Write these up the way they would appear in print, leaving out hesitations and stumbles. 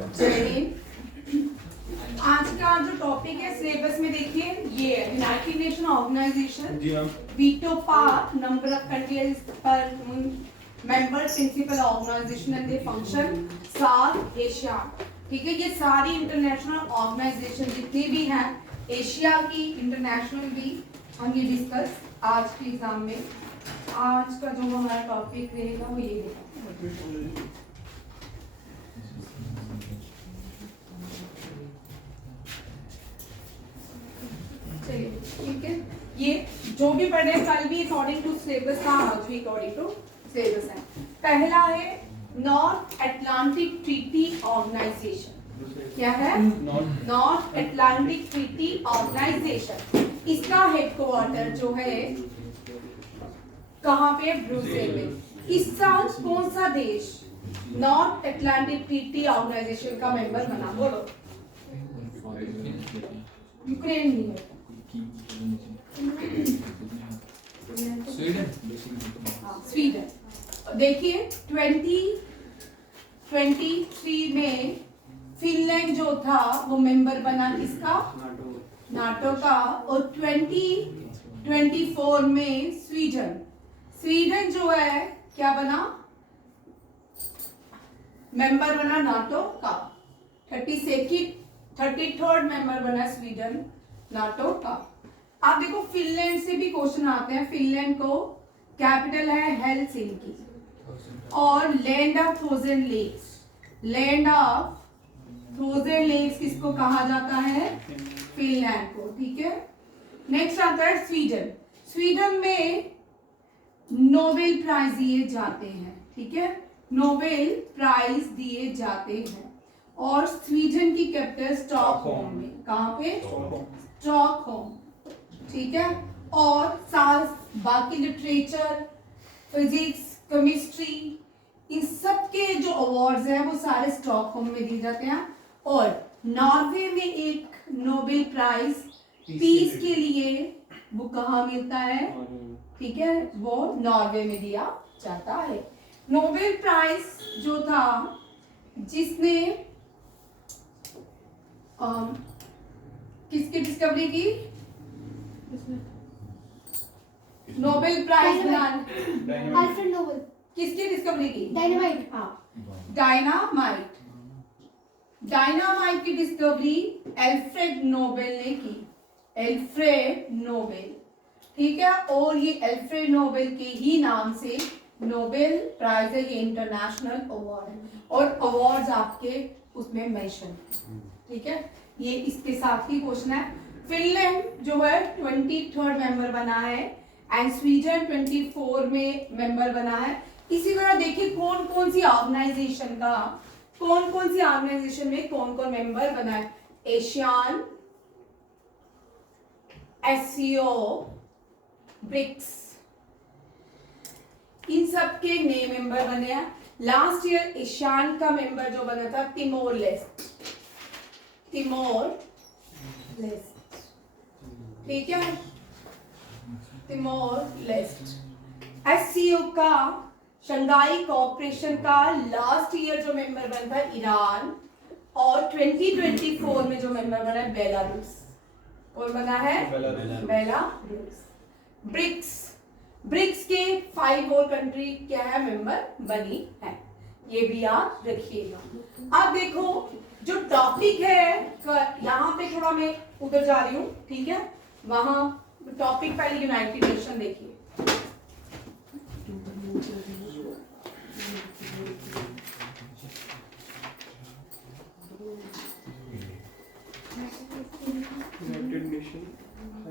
जय हिंद। आज का जो टॉपिक है सिलेबस में देखिए ये United Nation organization veto power number of countries पर member principal organization and their function South Asia. ठीक है, ये सारी इंटरनेशनल ऑर्गेनाइजेशन जितनी भी हैं एशिया की इंटरनेशनल भी हम ये डिस्कस आज के एग्जाम में। आज का जो हमारा टॉपिक रहेगा वो ये रहेगा। ठीक है, ये जो भी पढ़े कल भी अकॉर्डिंग टू सिलेबस था, आज भी अकॉर्डिंग टू सिलेबस है। पहला है नॉर्थ अटलांटिक ट्रीटी ऑर्गेनाइजेशन। क्या है? North Atlantic Treaty Organization. इसका हेडक्वार्टर जो है कहाँ पे? ब्रुसेल में। इस साल कौन सा देश नॉर्थ अटलांटिक ट्रीटी ऑर्गेनाइजेशन का मेंबर बना? बोलो। यूक्रेन नहीं है, स्वीडन। देखिए 2023 में फिनलैंड जो था वो मेंबर बना किसका? नाटो का। और 2024 में स्वीडन जो है क्या बना? मेंबर बना नाटो का। 33rd मेंबर बना स्वीडन नाटो का। आप देखो फिनलैंड से भी क्वेश्चन आते हैं। फिनलैंड को कैपिटल है हेलसिंकी और land of thousand lakes. Land of thousand lakes किसको कहा जाता है? फिनलैंड को। ठीक है, नेक्स्ट आता है स्वीडन में नोबेल प्राइज दिए जाते हैं। ठीक है, नोबेल प्राइज दिए जाते हैं। और स्वीडन की कैपिटल स्टॉकहोम में। कहाँ पे? स्टॉकहोम। ठीक है, और बाकी लिटरेचर, फिजिक्स, केमिस्ट्री, इन सब के जो अवार्ड्स हैं वो सारे स्टॉकहोम में दिए जाते हैं। और नॉर्वे में एक नोबेल प्राइज पीस के लिए वो कहाँ मिलता है? ठीक है, वो नॉर्वे में दिया जाता है। नोबेल प्राइज जो था जिसने किसकी डिस्कवरी की? Nobel prize Alfred Nobel. किसकी डिस्कवरी की? डायनामाइट। हाँ, डायनामाइट की डिस्कवरी एल्फ्रेड नोबेल ने की। Alfred Nobel. ठीक है, और ये एल्फ्रेड नोबेल के ही नाम से नोबेल प्राइज है। ये इंटरनेशनल अवार्ड है और अवार्ड्स आपके उसमें मेंशन। ठीक है, ये इसके साथ ही क्वेश्चन है। फिनलैंड जो है 23rd मेंबर बना है एंड स्वीडन 24 में मेंबर बना है। इसी तरह देखिए कौन कौन सी ऑर्गेनाइजेशन में कौन कौन मेंबर बना है। एशियान, एससीओ, ब्रिक्स, इन सब के नए मेंबर बने हैं। लास्ट ईयर एशियान का मेंबर जो बना था तिमोर लेस्ट। ठीक है, तिमोर लेस्ट। एससीओ का, शंघाई कोऑपरेशन का लास्ट ईयर जो मेंबर बना था ईरान। और 2024 में जो मेंबर बना है बेलारूस। कौन बना है? बेलारूस। ब्रिक्स के 5 और कंट्री क्या है? मेंबर बनी है। ये भी याद रखिएगा। अब देखो जो टॉपिक है, यहाँ पे थोड़ा मैं उधर जा रही हूँ। ठीक है, वहां टॉपिक पहले यूनाइटेड नेशन देखिए।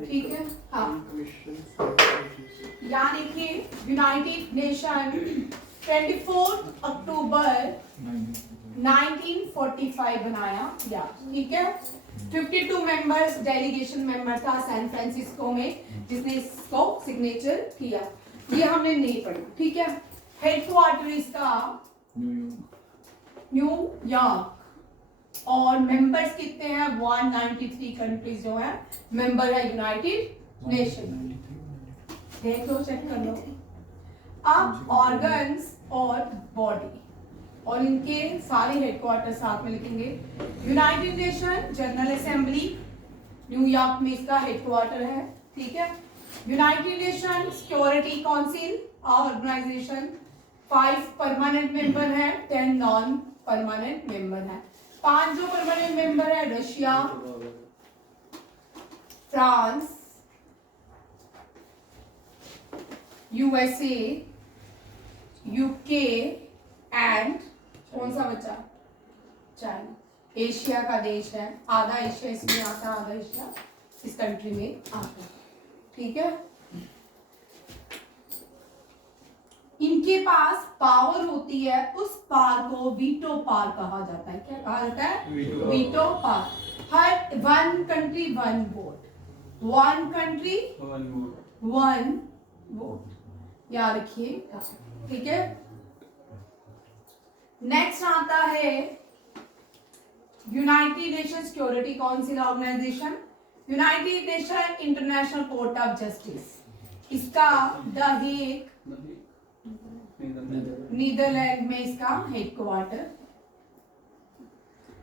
ठीक है, हाँ, यहाँ देखिए यूनाइटेड नेशन 24 अक्टूबर 1945 बनाया गया। ठीक है, 52 मेंबर्स डेलीगेशन मेंबर था सैन फ्रांसिस्को में जिसने इसको सिग्नेचर किया। ये हमने नहीं पढ़ा। ठीक है, हेडक्वार्टर इसका न्यूयॉर्क। और मेंबर्स कितने हैं? 193 कंट्रीज जो है मेंबर है यूनाइटेड नेशन। देख लो, चेक कर लो। अब ऑर्गन्स और बॉडी। और इनके सारे हेडक्वार्टर साथ में लिखेंगे। United nation general assembly New York में इसका हेडक्वार्टर है, ठीक है। United nation security council organisation 5 permanent member है, 10 नॉन परमानेंट मेंबर है। 5 जो परमानेंट मेंबर है Russia, France, USA, UK and कौन सा बचा, चाइना। एशिया का देश है, आधा एशिया इसमें आता है, आधा एशिया इस कंट्री में आता है, ठीक है। इनके पास पावर होती है, उस पावर को वीटो पावर कहा जाता है। क्या कहा जाता है? Veto power. हर 1 कंट्री 1 वोट, 1 कंट्री 1 वोट, याद रखिए, ठीक है। नेक्स्ट आता है United nation security council organization, United Nation International Court of Justice. इसका द हेग नीदरलैंड में इसका हेडक्वार्टर।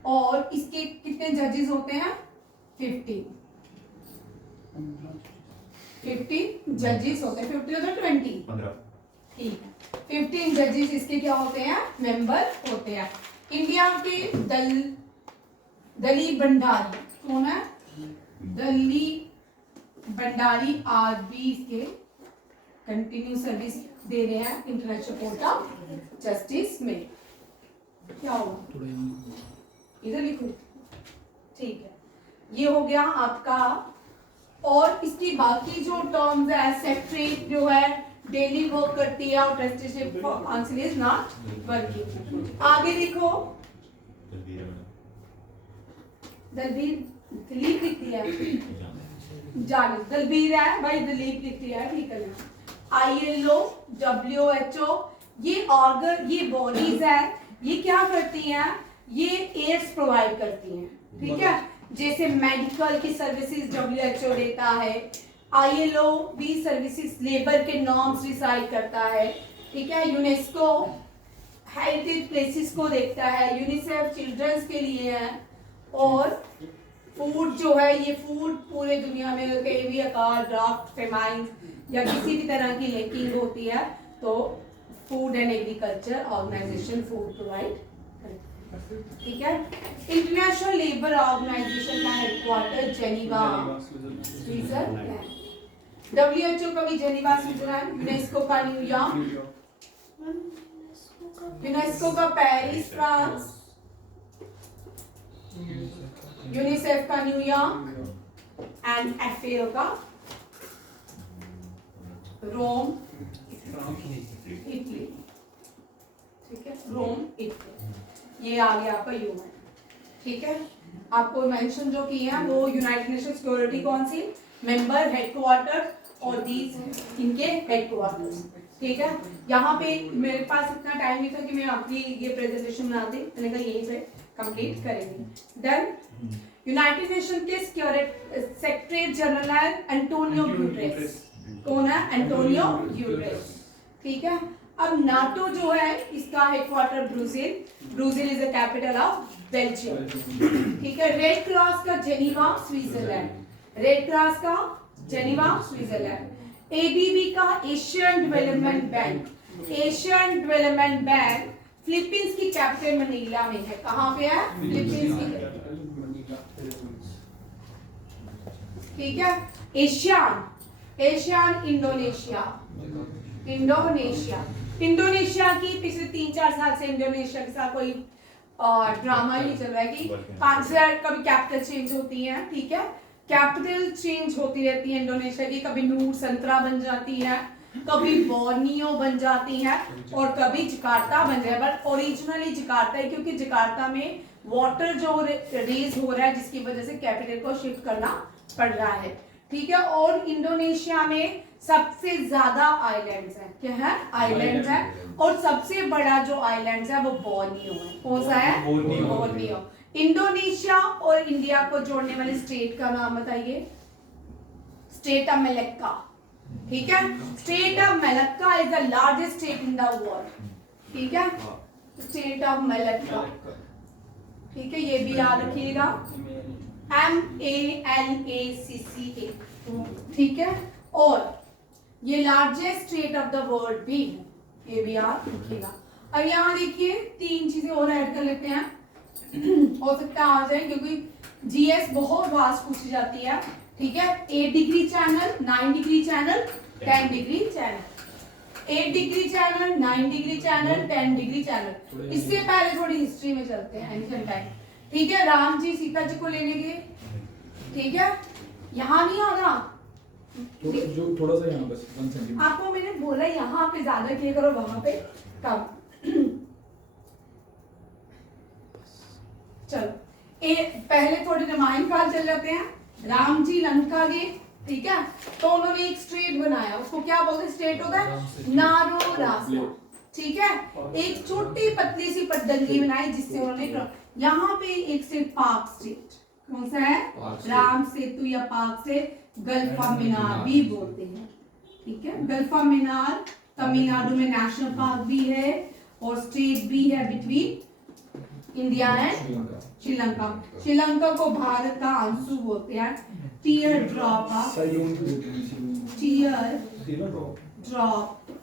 और इसके कितने जजेस होते हैं? 50 जजेस होते हैं। 50 होते हैं 20, 15, ठीक है। 15 जजेस इसके क्या होते हैं? मेंबर होते हैं। इंडिया के दलीप भंडारी कौन है? दलीप भंडारी आज भी इसके कंटिन्यू सर्विस दे रहे हैं इंटरनेशनल कोर्ट ऑफ जस्टिस में। क्या होगा? इधर लिखो, ठीक है। ये हो गया आपका। और इसकी बाकी जो टर्म्स है, सेक्रेटरी जो है डेली वर्क करती है और trusteeship council is not working. आगे लिखो, दलीप लिखती है, जाने दलबीर है भाई, दलीप लिखती है, ठीक है। ILO, WHO, ये ऑर्गन, ये बॉडीज है, ये क्या करती हैं? ये एड्स प्रोवाइड करती हैं, ठीक है। जैसे मेडिकल की सर्विसेज WHO देता है, ILO भी सर्विसेज लेबर के नॉर्म्स डिसाइड करता है, ठीक है। यूनेस्को हेरिटेज प्लेसेस को देखता है, यूनिसेफ चिल्ड्रंस के लिए है। और फूड जो है, ये फूड पूरे दुनिया में कहीं भी अकाल, ड्राफ्ट, फेमाइन या किसी भी तरह की लेकिंग होती है तो food and agriculture organisation food provide करती है, ठीक है। इंटरनेशनल लेबर ऑर्गेनाइजेशन का हेडक्वार्टर जेनीवा, स्विट्जरलैंड। WHO का भी जेनीवा, स्विट्जरलैंड। यूनेस्को का न्यूयॉर्क, यूनेस्को का पेरिस, फ्रांस। यूनिसेफ का न्यूयॉर्क एंड FAO का रोम, इटली, ठीक है। Rome, Italy. ये आ गया आपका यूएन, ठीक है। आपको मेंशन जो किए हैं वो United nation security council member, headquarter और दीज इनके हेडक्वार्टर्स, ठीक है। यहाँ पे मेरे पास इतना टाइम नहीं था कि मैं आपकी ये प्रेजेंटेशन बना दी, मैंने कहा यहीं पे कंप्लीट करेंगे। देन यूनाइटेड नेशन के सिक्योरिटी सेक्रेटरी जनरल है एंटोनियो गुटेरेस। कौन है? एंटोनियो गुटेरेस, ठीक है। अब नाटो जो है इसका headquarter Brussels is the capital of Belgium, ठीक है। रेड क्रॉस का जेनीवा, स्विट्जरलैंड, रेड क्रॉस का जेनीवा, स्विट्जरलैंड। ADB का Asian development bank, Asian development bank Philippines की कैपिटल मनीला में है। कहाँ पे है? फिलीपींस की कैपिटल, ठीक है। एशियन इंडोनेशिया, इंडोनेशिया की पिछले 3-4 साल से इंडोनेशिया के साथ कोई ड्रामा ही नहीं चल रहा है कि 5 से कभी कैपिटल चेंज होती है, ठीक है। कैपिटल चेंज होती रहती है इंडोनेशिया की, कभी नूर संतरा बन जाती है, कभी बोर्नियो बन जाती है और कभी जकार्ता बन जाए। बट ओरिजिनली जकार्ता है क्योंकि जकार्ता में वाटर जो रेज हो रहा है जिसकी वजह से कैपिटल को शिफ्ट करना पड़ रहा है, ठीक है। और इंडोनेशिया में सबसे ज्यादा आइलैंड्स हैं। क्या है? आइलैंड्स है। और सबसे बड़ा जो आइलैंड्स है वो बोर्नियो है। कौन सा है? बोर्नियो। इंडोनेशिया और इंडिया को जोड़ने वाले स्टेट का नाम बताइए। स्टेट ऑफ मलक्का, ठीक है। State of Malacca is the largest state in the world, ठीक है। स्टेट ऑफ मलक्का, ठीक है, ये भी याद रखिएगा, MALACCA, ठीक है। और ये largest state of the world भी है, ये भी याद रखिएगा। अब यहाँ देखिए 3 चीजें और ऐड कर लेते हैं, हो सकता है आ जाए, क्योंकि जीएस बहुत वास्ट पूछी जाती है, ठीक है। 8 degree channel, 9 degree channel, 10 degree channel, 8 degree channel, 9 degree channel, 10 degree channel. इससे पहले थोड़ी हिस्ट्री में चलते हैं, एंशिएंट टाइम, ठीक है। राम जी सीता जी को लेने गए, ठीक है, यहाँ नहीं आना, जो थोड़ा सा यहाँ बस 1 सेंटीमीटर। आपको मैंने बोला यहाँ पे ज्यादा किया करो, वहां पे कम। चलो पहले थोड़े रामायण काल चल जाते हैं। राम जी लंका गए, ठीक है, तो उन्होंने एक स्टेट बनाया, उसको क्या बोलते हैं, स्टेट होता है नारो रास्ता, ठीक है। एक छोटी पतली सी पगडंडी बनाई जिससे उन्होंने, यहाँ पे एक स्टेट पाक स्टेट, कौन सा है, राम सेतु या पाक से गल्फ ऑफ मीनार भी बोलते हैं, ठीक है। गल्फ ऑफ मीनार तमिलनाडु में नेशनल पार्क भी है और स्टेट भी है between India and Sri Lanka. Sri Lanka को भारत का आंसू बोलते हैं, tier drop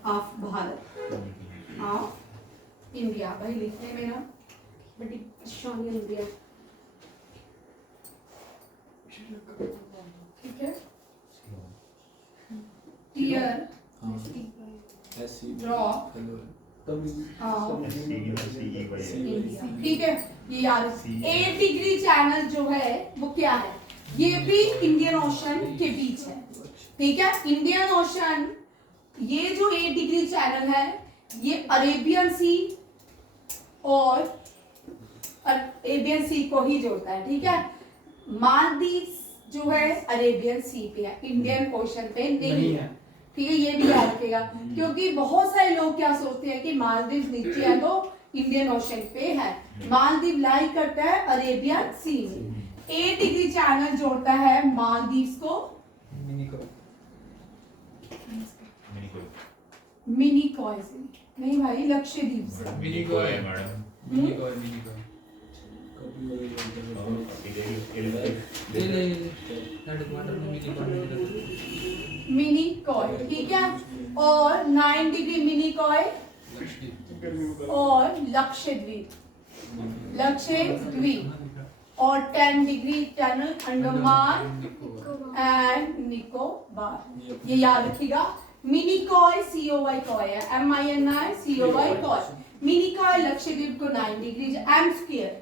of Bharat of India. भाई लिखने में ना बड़ी परेशानी होती है, ठीक है। टीयर ड्रॉप ठीक है, ये याद। 8 डिग्री चैनल जो है वो क्या है, ये भी इंडियन ओशन के बीच है, ठीक है। इंडियन ओशन, ये जो 8 डिग्री चैनल है ये अरेबियन सी और अरेबियन सी को ही जोड़ता है, ठीक है। मालदीव जो है अरेबियन सी पे है, इंडियन ओशन पे नहीं है, ठीक है। ये भी याद रखेगा, क्योंकि बहुत सारे लोग क्या सोचते हैं कि मालदीव नीचे है तो इंडियन ओशन पे है। मालदीव लाई करता है अरेबियन सी में। 8 डिग्री चैनल जोड़ता है मालदीव को मिनिकॉय से, नहीं भाई लक्षद्वीप से, मिनिकॉय है मैडम, मिनिकॉय मिनिकॉय, ठीक है। और 9 डिग्री मिनिकॉय और लक्षद्वीप और 10 degree channel Andaman and Nicobar, ये याद रखिएगा। मिनिकॉय COY कॉय है, MINI COY coy. Minicoy Lakshadweep को 9 डिग्री, एम स्क्वायर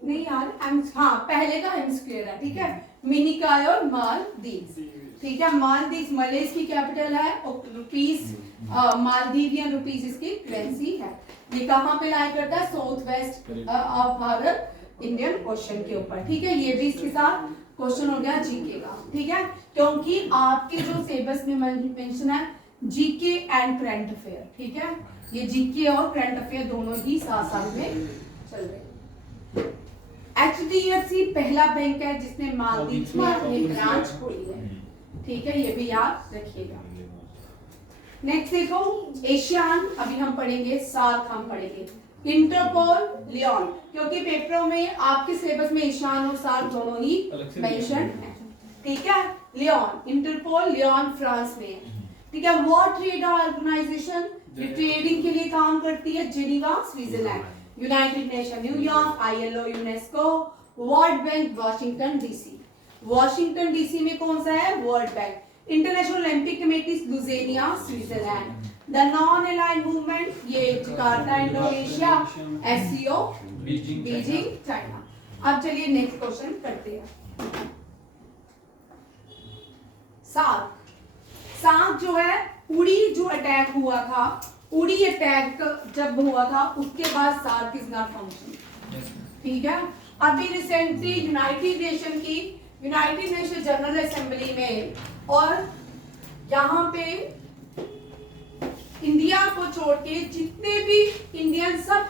नहीं यार, हाँ पहले का एम स्क्वायर है, ठीक है। मिनिकॉय और मालदीव, ठीक है। मालदीव मलेज की कैपिटल है और रुपीस मालदीवियन रुपीस इसकी करेंसी है। ये कहाँ पे लाई करता है, south west of Bharat, Indian ocean के ऊपर, ठीक है। ये भी इसके साथ क्वेश्चन हो गया जीके का, ठीक है, क्योंकि आपके जो सिलेबस में मेंशन है जीके एंड करंट अफेयर, ठीक है। ये जीके और करंट अफेयर दोनों ही साथ साथ में चल रहे हैं। HDFC पहला बैंक है जिसने मालदीव में अपनी ब्रांच खोली है, ठीक है, ये भी याद रखिएगा। नेक्स्ट देखो एशियान, अभी हम पढ़ेंगे, सार्क हम पढ़ेंगे, इंटरपोल, लियोन, क्योंकि पेपरों में आपके सिलेबस में एशियान और सार्क दोनों ही मेंशन है, ठीक है। लियोन, इंटरपोल, लियोन फ्रांस में है, ठीक है। वर्ल्ड ट्रेड ऑर्गेनाइजेशन ट्रेडिंग के लिए काम करती है, Geneva Switzerland. United Nation New York, ILO UNESCO, World Bank Washington DC। Washington DC में कौन सा है, World Bank. International Olympic Committee Lausanne Switzerland. The non aligned movement, ये Jakarta Indonesia, SCO Beijing China. अब चलिए नेक्स्ट क्वेश्चन करते हैं। SAARC जो है, उड़ी जो अटैक हुआ था, उड़ी अटैक जब हुआ था उसके बाद सार्क इज नॉट फंक्शन, ठीक है। अभी recently United nation general assembly में और यहाँ पे इंडिया को छोड़ के जितने भी इंडियन सब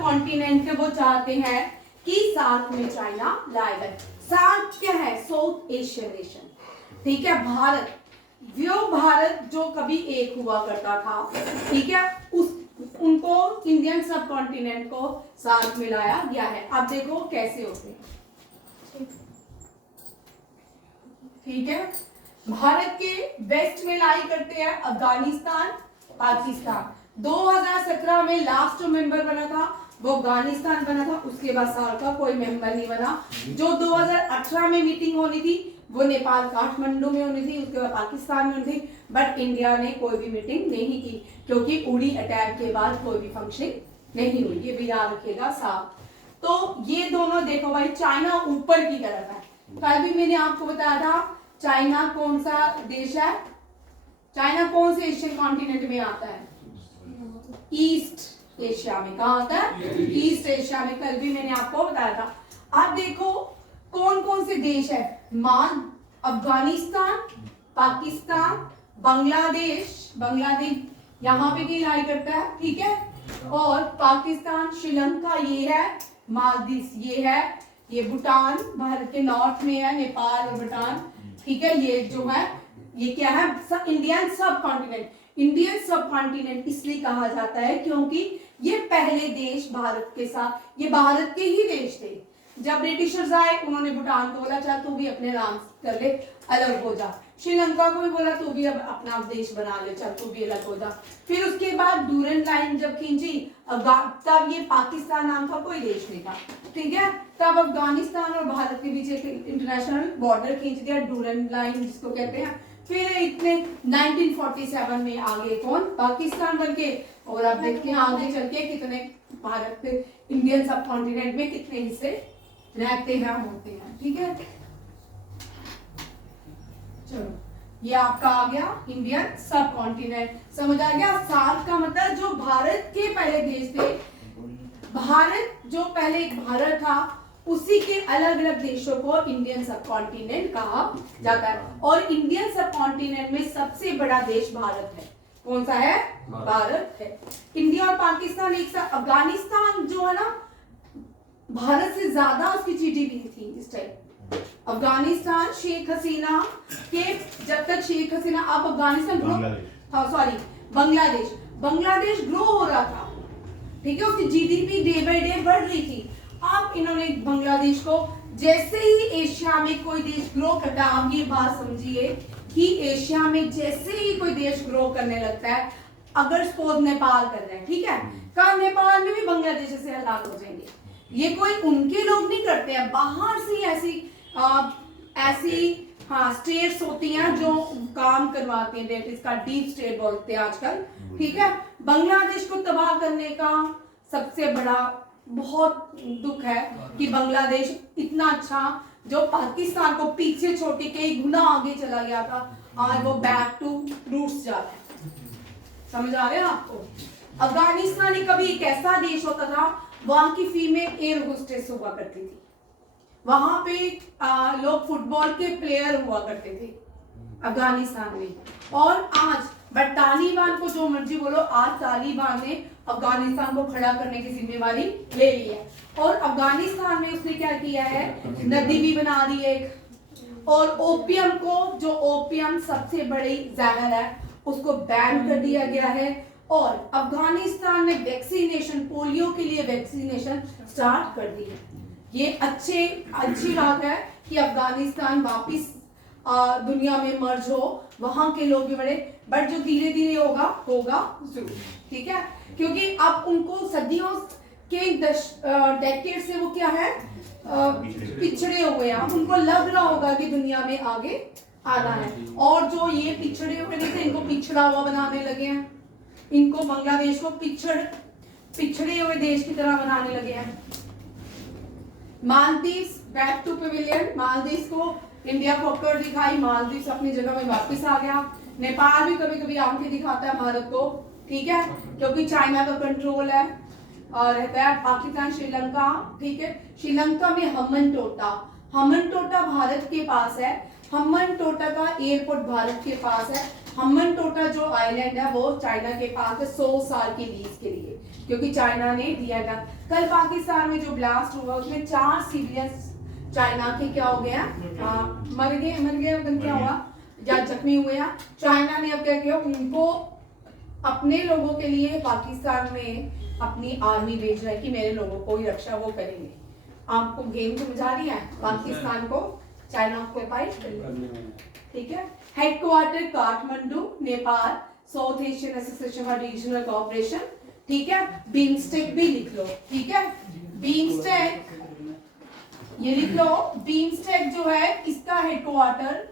कॉन्टिनेंट के वो चाहते हैं कि सार्क में चाइना लाएगा। सार्क क्या है, साउथ एशियन नेशन, ठीक है। भारत जो कभी एक हुआ करता था, ठीक है, उस उनको इंडियन सब कॉन्टिनेंट को साथ मिलाया गया है। अब देखो कैसे होते हैं, ठीक है। भारत के वेस्ट में लाई करते हैं अफगानिस्तान, पाकिस्तान। 2017 में लास्ट जो मेंबर बना था वो अफगानिस्तान बना था, उसके बाद साल का कोई मेंबर नहीं बना। जो 2018 में मीटिंग होनी थी वो नेपाल काठमांडू में होनी थी, उसके बाद पाकिस्तान में होनी थी, बट इंडिया ने कोई भी मीटिंग नहीं की क्योंकि उड़ी अटैक के बाद कोई भी फंक्शन नहीं हुई। ये भी याद रखिएगा साफ। तो ये दोनों देखो भाई, चाइना ऊपर की तरफ है। कल भी मैंने आपको बताया था चाइना कौन सा देश है, चाइना कौन से एशियन कॉन्टिनेंट में आता है, ईस्ट एशिया में। कहा आता है, ईस्ट एशिया में। कल भी मैंने आपको बताया था। अब देखो कौन कौन से देश है, मान अफगानिस्तान, पाकिस्तान, बांग्लादेश, बांग्लादेश यहाँ पे भी लाई करता है, ठीक है, और पाकिस्तान, श्रीलंका ये है, मालदीव ये है, ये भूटान भारत के नॉर्थ में है, नेपाल और भूटान, ठीक है। ये जो है ये क्या है, इंडियन सब कॉन्टिनेंट। इंडियन सब कॉन्टिनेंट इसलिए कहा जाता है क्योंकि ये पहले देश भारत के साथ, ये भारत के ही देश थे। जब ब्रिटिशर्स आए उन्होंने भूटान को बोला चल तू भी अपने नाम कर ले, अलग हो जा। श्रीलंका को भी बोला तू भी अब अपना देश बना ले, चल तू भी अलग हो जा। फिर उसके बाद डूरेंट लाइन जब खींची, तब ये पाकिस्तान नाम का कोई देश नहीं था, ठीक है। तब अफगानिस्तान और भारत के बीच एक इंटरनेशनल बॉर्डर खींच दिया, डूरेंट लाइन जिसको कहते हैं। फिर इतने 1947 में आगे कौन, पाकिस्तान बन के, और अब देखते हैं आगे चल के कितने भारत के इंडियन सब कॉन्टिनेंट में कितने हिस्से रहते हैं, होते हैं, ठीक है। चलो ये आपका आ गया इंडियन सब कॉन्टिनेंट, समझ आ गया। सार्क का मतलब जो भारत के पहले देश थे, भारत जो पहले एक भारत था उसी के अलग अलग देशों को इंडियन सब कॉन्टिनेंट कहा जाता है। और इंडियन सब कॉन्टिनेंट में सबसे बड़ा देश भारत है। कौन सा है, भारत है। इंडिया और पाकिस्तान एक साथ, अफगानिस्तान जो है ना भारत से ज्यादा उसकी जीडीपी थी इस टाइम। अफगानिस्तान शेख हसीना के, जब तक शेख हसीना, अब अफगानिस्तान ग्रो, हाँ सॉरी बांग्लादेश, बांग्लादेश ग्रो हो रहा था, ठीक है, उसकी जीडीपी डे बाय डे बढ़ रही थी। अब इन्होंने बांग्लादेश को, जैसे ही एशिया में कोई देश ग्रो करता है, आप ये बात समझिए कि एशिया में जैसे ही कोई देश ग्रो करने लगता है, अगर सपोज नेपाल कर रहे हैं, ठीक है, कल नेपाल में भी बांग्लादेश से हालात हो जाएंगे। ये कोई उनके लोग नहीं करते हैं, बाहर से ऐसी हाँ स्टेट्स होती हैं जो काम करवाती हैं, डेट इसका डीप स्टेट बोलते हैं आजकल, ठीक है। बांग्लादेश को तबाह करने का सबसे बड़ा बहुत दुख है कि बांग्लादेश इतना अच्छा, जो पाकिस्तान को पीछे छोड़ के कई गुना आगे चला गया था, आज वो बैक टू रूट्स जा रहा है। समझ आ रहे हैं आपको। अफगानिस्तान ही कभी एक ऐसा देश होता था, वहां की फीमेल एयर होस्टेस हुआ करती थी, वहां पे लोग फुटबॉल के प्लेयर हुआ करते थे अफगानिस्तान में। और आज बट तालिबान को जो मर्जी बोलो, आज तालिबान ने अफगानिस्तान को खड़ा करने की जिम्मेवारी ले ली है। और अफगानिस्तान में उसने क्या किया है, नदी भी बना दी एक, और ओपियम को, जो ओपियम सबसे बड़ी जहर है, उसको बैन कर दिया गया है। और अफगानिस्तान ने वैक्सीनेशन, पोलियो के लिए वैक्सीनेशन स्टार्ट कर दी है। ये अच्छी बात है कि अफगानिस्तान वापिस दुनिया में मर्ज हो, वहां के लोग भी बढ़े, बट जो धीरे धीरे होगा जरूर, ठीक है। क्योंकि अब उनको सदियों के डेकेड से वो क्या है, पिछड़े हुए हैं। उनको लग रहा होगा कि दुनिया में आगे आना है, और जो ये पिछड़े हुए थे इनको पिछड़ा हुआ बनाने लगे हैं, इनको बांग्लादेश को पिछड़े हुए देश की तरह बनाने लगे हैं। Maldives, back to pavilion, Maldives को इंडिया को अक्कर दिखाई, मालदीव अपनी जगह में वापस आ गया। नेपाल भी कभी कभी आंखें दिखाता है भारत को, ठीक है, क्योंकि चाइना का कंट्रोल है और रहता है। पाकिस्तान, श्रीलंका, ठीक है, श्रीलंका में हम्बनटोटा भारत के पास है। हम्बनटोटा का एयरपोर्ट भारत के पास है। हम्बनटोटा जो आइलैंड है वो चाइना के पास है 100 साल की लीज के लिए, क्योंकि चाइना ने दिया था। कल पाकिस्तान में जो ब्लास्ट हुआ उसमें 4 सिविलियंस चाइना के क्या हो गया, मर गए, क्या हुआ, या जख्मी हुए हैं। चाइना ने अब क्या किया, उनको अपने लोगों के लिए पाकिस्तान में अपनी आर्मी भेज रहा है कि मेरे लोगों को ही रक्षा वो करेंगे। आपको गेम समझ आ रही है? पाकिस्तान को चाइना ऑक्युपाइड करने में, ठीक है। Headquarter Kathmandu, Nepal, south Asian association for regional cooperation, ठीक है। बीमस्टेक भी लिख लो, ठीक है। बीमस्टेक ये लिख लो, बीमस्टेक जो है इसका हेडक्वार्टर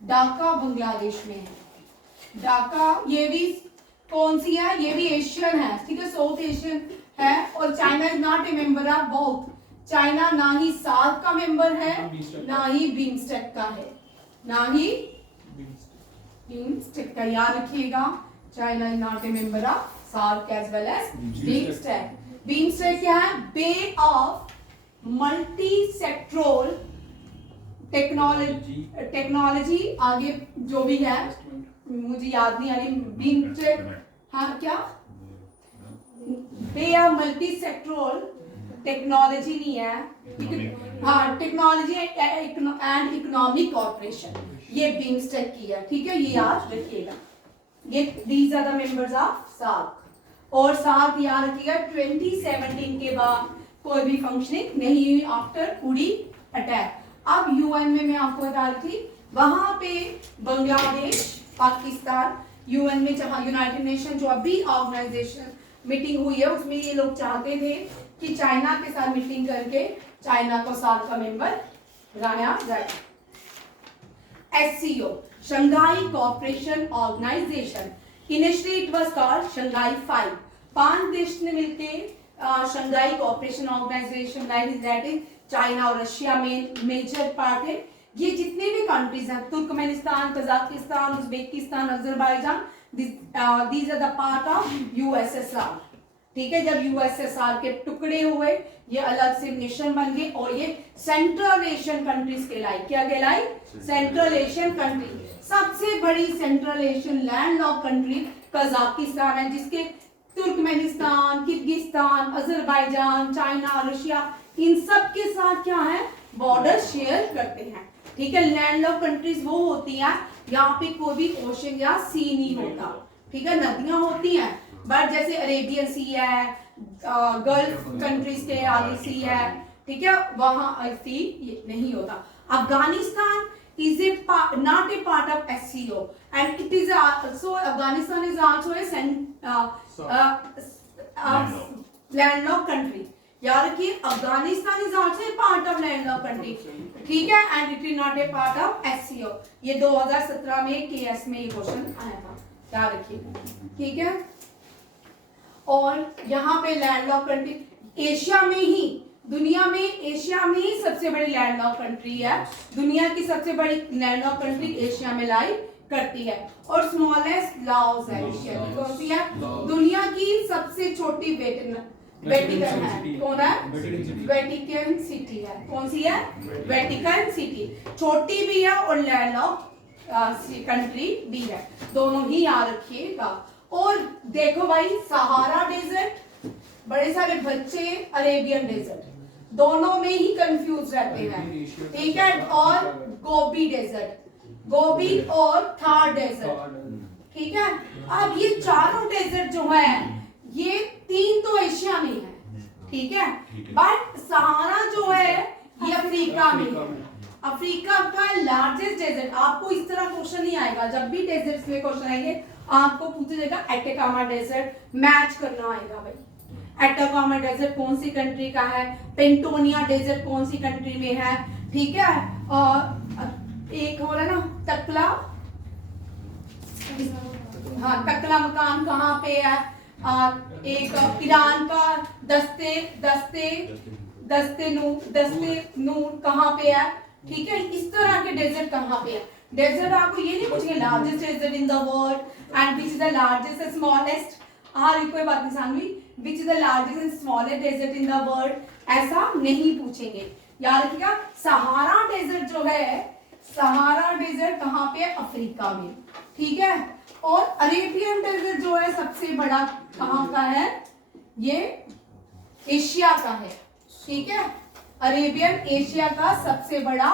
ढाका बांग्लादेश में है। ढाका ये भी कौन सी है? ये भी एशियन है, ठीक है, साउथ एशियन है। और China is not a member of both. China ना ही सार्क का मेंबर है, ना ही बीमस्टेक का है, ना ही बीमस्टेक का। याद रखिएगा, China is not a member of SAARC as well as BIMSTEC. BIMSTEC क्या है? Bay of multi sectoral technology आगे जो भी है मुझे याद नहीं आ रही। बीमस्टेक हाँ क्या bay of multi sectoral technology नहीं है, हाँ टेक्नोलॉजी एंड इकोनॉमिक कॉर्पोरेशन, ये बीमस्टेक की है, ठीक है। ये याद रखिएगा, ये these are the members of SAARC. और सार्क याद रखिएगा 2017 के बाद कोई भी फंक्शनिंग नहीं हुई आफ्टर उड़ी अटैक। अब यूएन में मैं आपको बता रही थी, वहां पे बांग्लादेश, पाकिस्तान, यूएन में जहां यूनाइटेड नेशन जो अभी ऑर्गेनाइजेशन मीटिंग हुई है उसमें ये लोग चाहते थे कि चाइना के साथ मीटिंग करके चाइना को सार्क का मेंबर बनाया जाए। SCO Shanghai cooperation organization, initially it was called Shanghai 5। 5 देश ने मिलके Shanghai cooperation organization that is China और रशिया में मेजर पार्ट है। ये जितने भी कंट्रीज हैं, Turkmenistan, Kazakhstan, Uzbekistan, Azerbaijan, these are the part of USSR, ठीक है। जब USSR के टुकड़े हुए ये अलग से नेशन बन गए और ये सेंट्रल एशियन कंट्रीज कहलाई। क्या कहलाई? Central Asian country. सबसे बड़ी Central Asian land lock country Kazakhstan है, जिसके Turkmenistan, Kyrgyzstan, Azerbaijan, China, Russia इन सब के साथ क्या है? बॉर्डर शेयर करते हैं, ठीक है। लैंड लॉक कंट्रीज वो होती है यहाँ पे कोई भी ओशन या सी नहीं होता, ठीक है। नदियां होती हैं बट जैसे अरेबियन सी है, गल्फ कंट्रीज के आगे सी है, ठीक है, वहां सी नहीं होता। Afghanistan is not a part of SCO and it is also Afghanistan is also a landlocked country। याद रखिए, Afghanistan is also a part of landlock country, ठीक है, and it is not a part of SCO। ये 2017 में KS में ये question आया था, याद रखिए, ठीक है। और यहाँ पे लैंडलॉक कंट्री एशिया में ही, दुनिया में एशिया में ही सबसे बड़ी लैंडलॉक कंट्री है। दुनिया की सबसे बड़ी लैंडलॉक कंट्री एशिया में लाई करती है। और स्मॉलेस्ट लाओस है एशिया की। कौन सी है? दुनिया की सबसे छोटी वेटिकन है। कौन है? वेटिकन सिटी है। कौन सी है? Vatican city. छोटी भी है और लैंडलॉक कंट्री भी है, दोनों ही याद रखिएगा। और देखो भाई, सहारा डेजर्ट, बड़े सारे बच्चे अरेबियन डेजर्ट, दोनों में ही कंफ्यूज रहते हैं, ठीक है। और गोबी डेजर्ट, गोबी और थार डेजर्ट, ठीक है। अब ये चारों डेजर्ट जो है ये 3 तो एशिया में है, ठीक है, बट सहारा जो है ये अफ्रीका में है। अफ्रीका का लार्जेस्ट डेजर्ट, आपको इस तरह क्वेश्चन नहीं आएगा, जब भी डेजर्ट्स में क्वेश्चन आएंगे आपको पूछा जाएगा एटेकामा डेजर्ट, मैच करना आएगा भाई। एटेकामा डेजर्ट कौन सी कंट्री का है, पेंटोनिया डेजर्ट कौन सी कंट्री में है, ठीक है। और एक हो रहा है ना टकला, हाँ टकला मकान कहाँ पे है, एक ईरान का दस्ते नूर कहाँ पे है, ठीक है। इस तरह के डेजर्ट कहाँ पे है। डेजर्ट आपको ये नहीं पूछेंगे largest desert in the world and which is the largest and smallest, हाँ कोई बात नहीं Saanvi, which is the largest and smallest desert in the world, ऐसा नहीं पूछेंगे, याद रखिएगा। सहारा डेजर्ट जो है, सहारा डेजर्ट कहाँ पे है? अफ्रीका में, ठीक है। और अरेबियन डेजर्ट जो है सबसे बड़ा कहाँ का है? ये एशिया का है, ठीक है। अरेबियन एशिया का सबसे बड़ा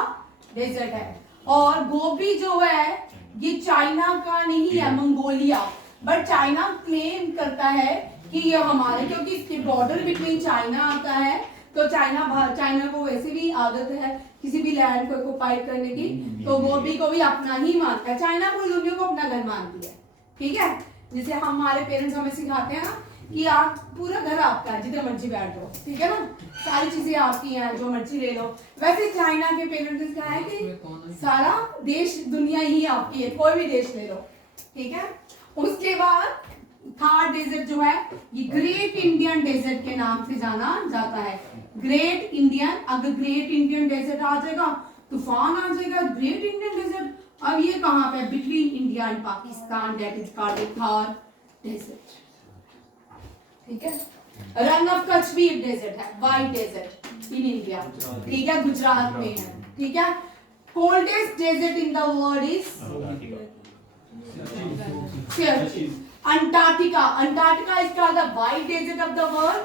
डेजर्ट है। और गोबी जो है ये चाइना का नहीं है, मंगोलिया, बट चाइना क्लेम करता है कि ये हमारे, क्योंकि इसके बॉर्डर बिटवीन चाइना आता है, तो चाइना को वैसे भी आदत है किसी भी लैंड को ऑक्युपाई करने की, तो वो भी को भी अपना ही मानता है। चाइना पूरी दुनिया को अपना घर मानती है, ठीक है। जैसे हमारे पेरेंट्स हमें सिखाते हैं ना कि आप पूरा घर आपका है, जिधर मर्जी बैठ जाओ, ठीक है ना, सारी चीजें आपकी हैं, जो मर्जी ले लो। वैसे चाइना के पेरेंट्स का है कि सारा देश दुनिया ही आपकी है, कोई भी देश ले लो, ठीक है। उसके बाद थर्ड डेजर्ट जो है ये ग्रेट इंडियन डेजर्ट के नाम से जाना जाता है। ग्रेट इंडियन, अगर ग्रेट इंडियन डेजर्ट आ जाएगा तूफान आ जाएगा, ग्रेट इंडियन डेजर्ट। अब ये कहाँ पे? Between India and Pakistan, that is called Thar desert, ठीक है। रन ऑफ कच्छ भी एक डेजर्ट है, वाइट डेजर्ट इन इंडिया, ठीक है, गुजरात में है, ठीक है। Coldest desert in the world is Antarctica. Antarctica is called the white desert of the world,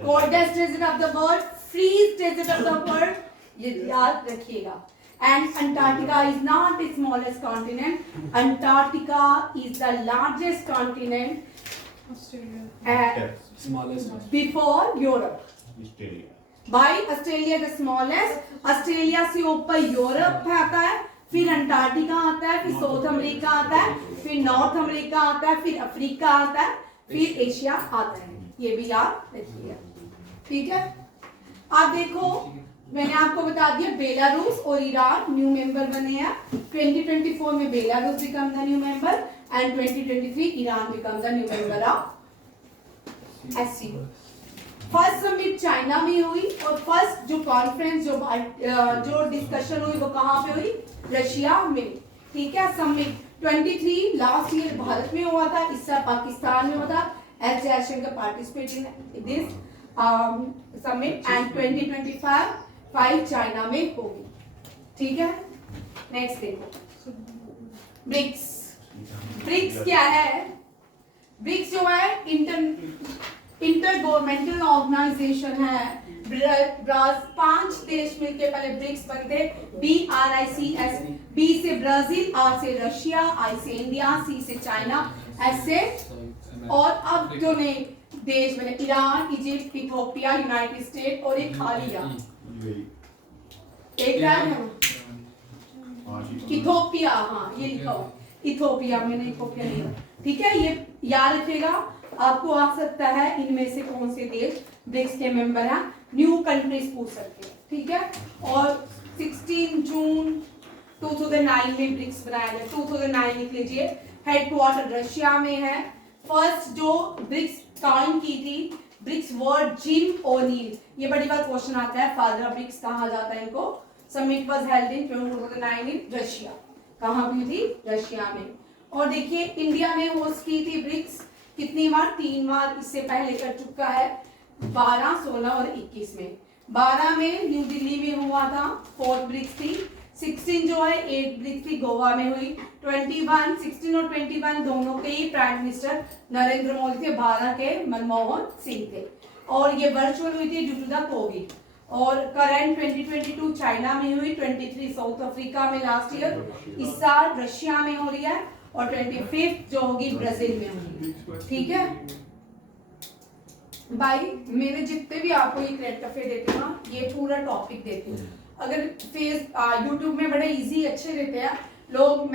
coldest desert of the world, freeze desert of the world. ये याद रखिएगा। And Antarctica is not the smallest continent. Antarctica is the largest continent. Smallest. Before Europe. By Australia the smallest. Australia से ऊपर Europe आता है, फिर Antarctica आता है, फिर साउथ अमेरिका आता है, फिर नॉर्थ अमेरिका आता है, फिर अफ्रीका आता है, फिर एशिया आता है। ये भी याद रखिएगा, ठीक है। आप देखो मैंने आपको बता दिया बेलारूस और ईरान न्यू मेंबर बने हैं। 2024 में Belarus become the new member and 2023 Iran become the new member of SCO. First summit China में हुई और फर्स्ट जो कॉन्फ्रेंस जो डिस्कशन हुई वो कहाँ पे हुई? रशिया में, ठीक है। समिट 23 लास्ट ईयर भारत में हुआ था, इस साल पाकिस्तान में हुआ था। S Jaishankar participating in this summit and 2025 China में होगी, ठीक है। नेक्स्ट देखो ब्रिक्स। ब्रिक्स क्या है? ब्रिक्स जो है इंटर गवर्नमेंटल ऑर्गेनाइजेशन है। 5 देश मिलके पहले ब्रिक्स बनते, BRICS। B से ब्राजील, R से रशिया, I से इंडिया, C से चाइना, S से, और अब जो नए देश बने Iran, Egypt, Ethiopia, United state और एक खालिया एक इथियोपिया। हाँ ये लिखा हुआ इथियोपिया, मैंने इथियोपिया लिखा, ठीक है। ये याद रखिएगा, आपको आ सकता है इनमें से कौन से देश ब्रिक्स के मेंबर हैं, न्यू कंट्रीज पूछ सकते हैं, ठीक है। और 16 जून 2009 में ब्रिक्स बनाया गया। 2009 लिख लीजिए। हेडक्वार्टर रशिया में है। फर्स्ट जो ब्रिक्स काउंट की थी ब्रिक्स वर्ड जिम ओनील। ये बड़ी बार क्वेश्चन आता है, फादर ऑफ ब्रिक्स कहा जाता है इनको। Summit was held in 2009 in Russia. कहाँ हुई थी? रशिया में। और देखिए इंडिया ने होस्ट की थी ब्रिक्स कितनी बार? 3 बार इससे पहले कर चुका है, 12, 16 और 21 में। 12 में न्यू दिल्ली में हुआ था, 4th ब्रिक्स थी। 16 जो है 8th ब्रिक्स थी, गोवा में हुई। 21, 16 और 21 दोनों के ही प्राइम मिनिस्टर नरेंद्र मोदी थे, 12 के मनमोहन सिंह थे। और ये वर्चुअल हुई थी ड्यू टू द कोविड। और करंट 2022 चाइना में हुई, 23 साउथ अफ्रीका में लास्ट ईयर, इस साल रशिया में हो रही है, और 25 जो होगी ब्राजील में होगी, ठीक है भाई। मेरे जितने भी आपको ये क्रेडिट कैफे देते हैं ना, ये पूरा टॉपिक देती हूँ। अगर यूट्यूब में बड़े इजी अच्छे रहते हैं लोग,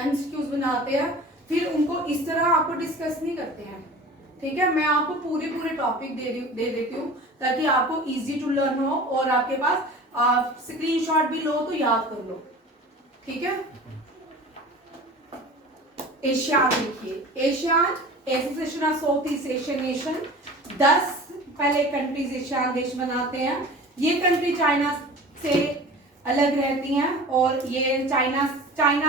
एमसीक्यूज बनाते हैं, फिर उनको इस तरह आपको डिस्कस नहीं करते हैं, ठीक है। मैं आपको पूरे टॉपिक दे देती हूँ ताकि आपको इजी टू लर्न हो, और आपके पास स्क्रीनशॉट भी लो तो याद कर लो, ठीक है। एशियान देखिए, ASEAN Association of South East Asian Nation 10 पहले कंट्रीज एशियान देश बनाते हैं। ये कंट्री चाइना से अलग रहती हैं, और ये चाइना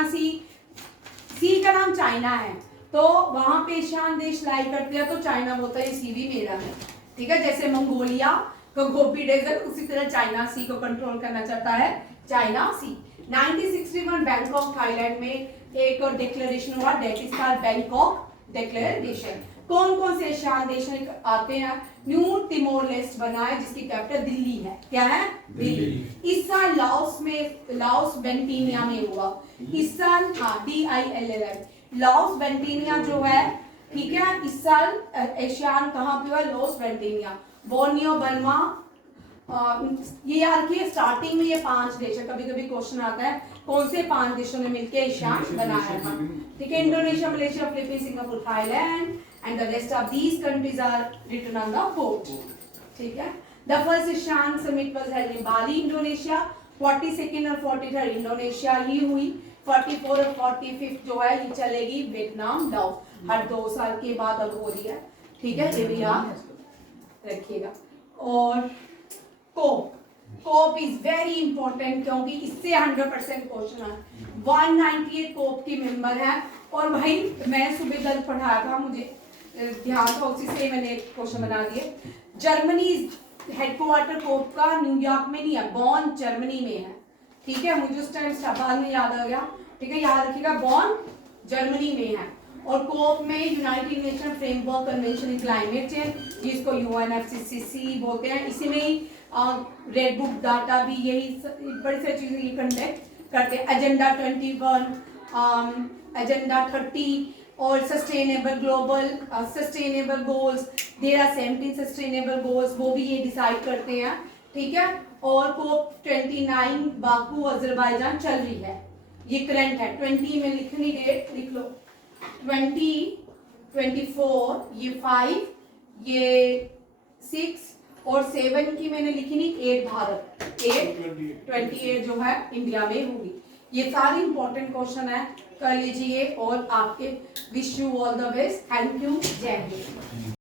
सी का नाम चाइना है, तो वहां पे एशियान देश लाई करते हैं, तो चाइना बोलता है सी भी मेरा है, ठीक है। जैसे मंगोलिया को गोबी डेजर्ट, उसी तरह चाइना सी को कंट्रोल करना चाहता है चाइना सी। 1961 बैंकॉक थाईलैंड में एक और डिक्लेरेशन हुआ, that is called Bangkok declaration. कौन कौन से एशियान देश आते हैं? न्यू तिमोर लेस्ट बना है जिसकी कैपिटल दिल्ली है। क्या है? दिल्ली। इस साल लाओस बेंटिनिया में हुआ। इस साल हाँ DILLM लाओस बेंटिनिया जो है ठीक है। इस साल एशियान कहाँ पे हुआ? लॉस वेंटेनिया, बोर्नियो, बर्मा। ये याद रखिए स्टार्टिंग में ये 5 देश है, कभी कभी क्वेश्चन आता है कौन से 5 देशों ने मिलकर एशियान बनाया था। ठीक है, Indonesia, Malaysia, Philippines, Singapore, Thailand and the rest of these countries are written on the board. ठीक है, the first ASEAN summit was held in Bali, Indonesia. 42nd और 43rd इंडोनेशिया ही हुई। 44 और 45th जो है ये चलेगी वियतनाम, लाओस। हर 2 साल के बाद अब हो रही है। ठीक है, ये भी याद रखिएगा। और कोप इज वेरी इंपॉर्टेंट क्योंकि इससे 100% क्वेश्चन है। 198 कोप की मेंबर है। और भाई मैं सुबह कल पढ़ाया था, मुझे ध्यान था, उसी से मैंने क्वेश्चन बना दिए। जर्मनी हेडक्वार्टर कोप का न्यूयॉर्क में नहीं है, बॉन जर्मनी में है। ठीक है, मुझे उस टाइम बाद में याद आ गया। ठीक है, याद रखिएगा बॉन जर्मनी में है। और कोप में United nation framework convention in climate change, जिसको UNFCCC बोलते हैं। इसी में ही रेड बुक डाटा भी यही बड़ी सारी चीजें ये कंडक्ट करते हैं। एजेंडा 21, एजेंडा 30 और sustainable global sustainable goals, there are 17 sustainable goals, वो भी ये डिसाइड करते हैं। ठीक है, और कोप 29 बाकू अजरबैजान चल रही है, ये करंट है। 20 में लिखनी डेट लिख लो, 20, 24, ये 5, ये 6 और 7 की मैंने लिखी नहीं, 8 भारत, 28 जो है इंडिया में होगी। ये सारे इंपॉर्टेंट क्वेश्चन है, कर लीजिए। और आपके wish you all the best. Thank you, जय हिंद।